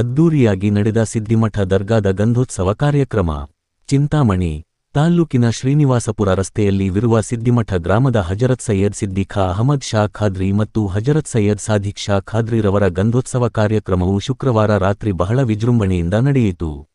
ಅದ್ದೂರಿಯಾಗಿ ನಡೆದ ಸಿದ್ದಿಮಠ ದರ್ಗಾದ ಗಂಧೋತ್ಸವ ಕಾರ್ಯಕ್ರಮ. ಚಿಂತಾಮಣಿ ತಾಲ್ಲೂಕಿನ ಶ್ರೀನಿವಾಸಪುರ ರಸ್ತೆಯಲ್ಲಿವಿರುವ ಸಿದ್ದಿಮಠ ಗ್ರಾಮದ ಹಜರತ್ ಸೈಯದ್ ಸಿದ್ದಿಖಾ ಅಹಮದ್ ಶಾ ಖಾದ್ರಿ ಮತ್ತು ಹಜರತ್ ಸೈಯದ್ ಸಾಧಿಕ್ ಶಾ ಖಾದ್ರಿರವರ ಗಂಧೋತ್ಸವ ಕಾರ್ಯಕ್ರಮವು ಶುಕ್ರವಾರ ರಾತ್ರಿ ಬಹಳ ವಿಜೃಂಭಣೆಯಿಂದ ನಡೆಯಿತು.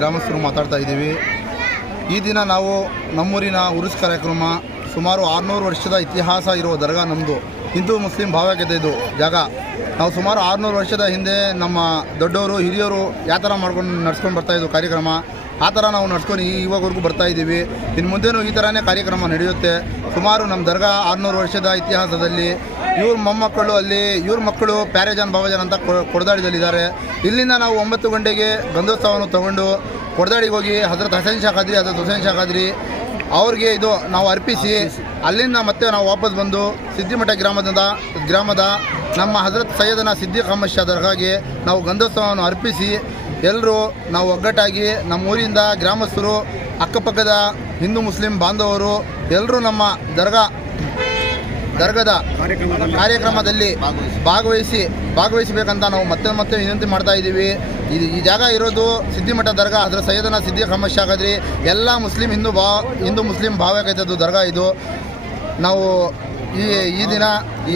ಗ್ರಾಮಸ್ಥರು ಮಾತಾಡ್ತಾ ಇದ್ದೀವಿ. ಈ ದಿನ ನಾವು ನಮ್ಮೂರಿನ ಉರುಸ್ ಕಾರ್ಯಕ್ರಮ ಸುಮಾರು ಆರುನೂರು ವರ್ಷದ ಇತಿಹಾಸ ಇರುವ ದರ್ಗಾ ನಮ್ಮದು ಹಿಂದೂ, ಮುಸ್ಲಿಂ ಭಾವೈಕ್ಯತೆ ಇದು ಜಾಗ. ನಾವು ಸುಮಾರು ಆರುನೂರು ವರ್ಷದ ಹಿಂದೆ ನಮ್ಮ ದೊಡ್ಡವರು, ಹಿರಿಯರು ಯಾವ ಥರ ಮಾಡ್ಕೊಂಡು ನಡ್ಸ್ಕೊಂಡು ಬರ್ತಾಯಿದ್ದು ಕಾರ್ಯಕ್ರಮ. ಆ ಥರ ನಾವು ನಡ್ಸ್ಕೊಂಡು ಇವಾಗವರೆಗೂ ಬರ್ತಾ ಇದ್ದೀವಿ. ಇನ್ನು ಮುಂದೆನೂ ಈ ಥರನೇ ಕಾರ್ಯಕ್ರಮ ನಡೆಯುತ್ತೆ. ಸುಮಾರು ನಮ್ಮ ದರ್ಗಾ ಆರುನೂರು ವರ್ಷದ ಇತಿಹಾಸದಲ್ಲಿ ಇವ್ರ ಮೊಮ್ಮಕ್ಕಳು ಅಲ್ಲಿ ಇವ್ರ ಮಕ್ಕಳು ಪ್ಯಾರೇಜಾನ್ ಬಾಬಾಜಾನ್ ಅಂತ ಕೊಡದಾಡಿದಲ್ಲಿದ್ದಾರೆ. ಇಲ್ಲಿಂದ ನಾವು ಒಂಬತ್ತು ಗಂಟೆಗೆ ಗಂಧೋತ್ಸವವನ್ನು ತಗೊಂಡು ಕೊಡದಾಡಿಗೆ ಹೋಗಿ ಹಜರತ್ ಹಸನ್ ಶಾ ಖಾದ್ರಿ, ಹಜರತ್ ಹುಸೇನ್ ಶಾ ಖಾದ್ರಿ ಅವ್ರಿಗೆ ಇದು ನಾವು ಅರ್ಪಿಸಿ ಅಲ್ಲಿಂದ ಮತ್ತೆ ನಾವು ವಾಪಸ್ ಬಂದು ಸಿದ್ದಿಮಠ ಗ್ರಾಮದಿಂದ, ಗ್ರಾಮದ ನಮ್ಮ ಹಜರತ್ ಸೈಯದನ ಸಿದ್ದಿ ಅಹಮದ್ ಶಾ ನಾವು ಗಂಧೋತ್ಸವವನ್ನು ಅರ್ಪಿಸಿ ಎಲ್ಲರೂ ನಾವು ಒಗ್ಗಟ್ಟಾಗಿ ನಮ್ಮ ಊರಿಂದ ಗ್ರಾಮಸ್ಥರು, ಅಕ್ಕಪಕ್ಕದ ಹಿಂದೂ ಮುಸ್ಲಿಂ ಬಾಂಧವರು ಎಲ್ಲರೂ ನಮ್ಮ ದರ್ಗಾ, ದರ್ಗದ ಕಾರ್ಯಕ್ರಮದಲ್ಲಿ ಭಾಗವಹಿಸಿ, ಭಾಗವಹಿಸಬೇಕಂತ ನಾವು ಮತ್ತೆ ಮತ್ತೆ ವಿನಂತಿ ಮಾಡ್ತಾ ಇದ್ದೀವಿ. ಇದು ಈ ಜಾಗ ಇರೋದು ಸಿದ್ಧಿಮಠ ದರ್ಗಾ, ಅದರ ಸೈಯದನ ಸಿದ್ಧಿ ಖಾದ್ರಿ ಎಲ್ಲ ಮುಸ್ಲಿಂ ಹಿಂದೂ ಭಾವ, ಹಿಂದೂ ಮುಸ್ಲಿಂ ಭಾವೈಕ್ಯತೆದು ದರ್ಗಾ ಇದು. ನಾವು ಈ ಈ ದಿನ,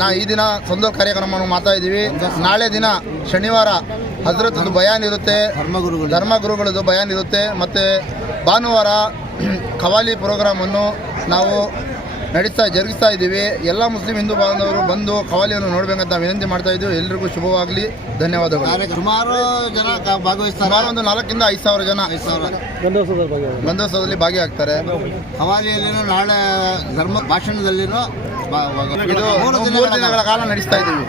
ನಾ ಈ ದಿನ ಸಂದೋ ಕಾರ್ಯಕ್ರಮವನ್ನು ಮಾಡ್ತಾ ಇದ್ದೀವಿ. ನಾಳೆ ದಿನ ಶನಿವಾರ ಹಜರತ್ ಬಯಾನ್ ಇರುತ್ತೆ. ಧರ್ಮಗುರುಗಳು ಧರ್ಮಗುರುಗಳದ್ದು ಬಯಾನ್ ಇರುತ್ತೆ. ಮತ್ತು ಭಾನುವಾರ ಖವಾಲಿ ಪ್ರೋಗ್ರಾಮನ್ನು ನಾವು ನಡೆಸ್ತಾ ಜರುಗಿಸ್ತಾ ಇದ್ದೀವಿ. ಎಲ್ಲ ಮುಸ್ಲಿಂ ಹಿಂದೂ ಬಾಂಧವರು ಬಂದು ಖವಾಲಿಯನ್ನು ನೋಡಬೇಕಂತ ವಿನಂತಿ ಮಾಡ್ತಾ ಇದ್ದೀವಿ. ಎಲ್ರಿಗೂ ಶುಭವಾಗಲಿ. ಧನ್ಯವಾದಗಳು. ಸುಮಾರು ಜನ ಭಾಗವಹಿಸ್ತಾರೆ. ಸುಮಾರು ಒಂದು ನಾಲ್ಕಿಂದ ಐದು ಸಾವಿರ ಜನ. ಐದು ಸಾವಿರ. ಗಂಧೋತ್ಸವದಲ್ಲಿ ಭಾಗಿಯಾಗ್ತಾರೆ. ಹವಾಲಿಯಲ್ಲಿನೂ ನಾಳೆ ಧರ್ಮ ಭಾಷಣದಲ್ಲಿನೂ ಇದು ಮೂರು ದಿನಗಳ ಕಾಲ ನಡೆಸ್ತಾ ಇದ್ದೀವಿ.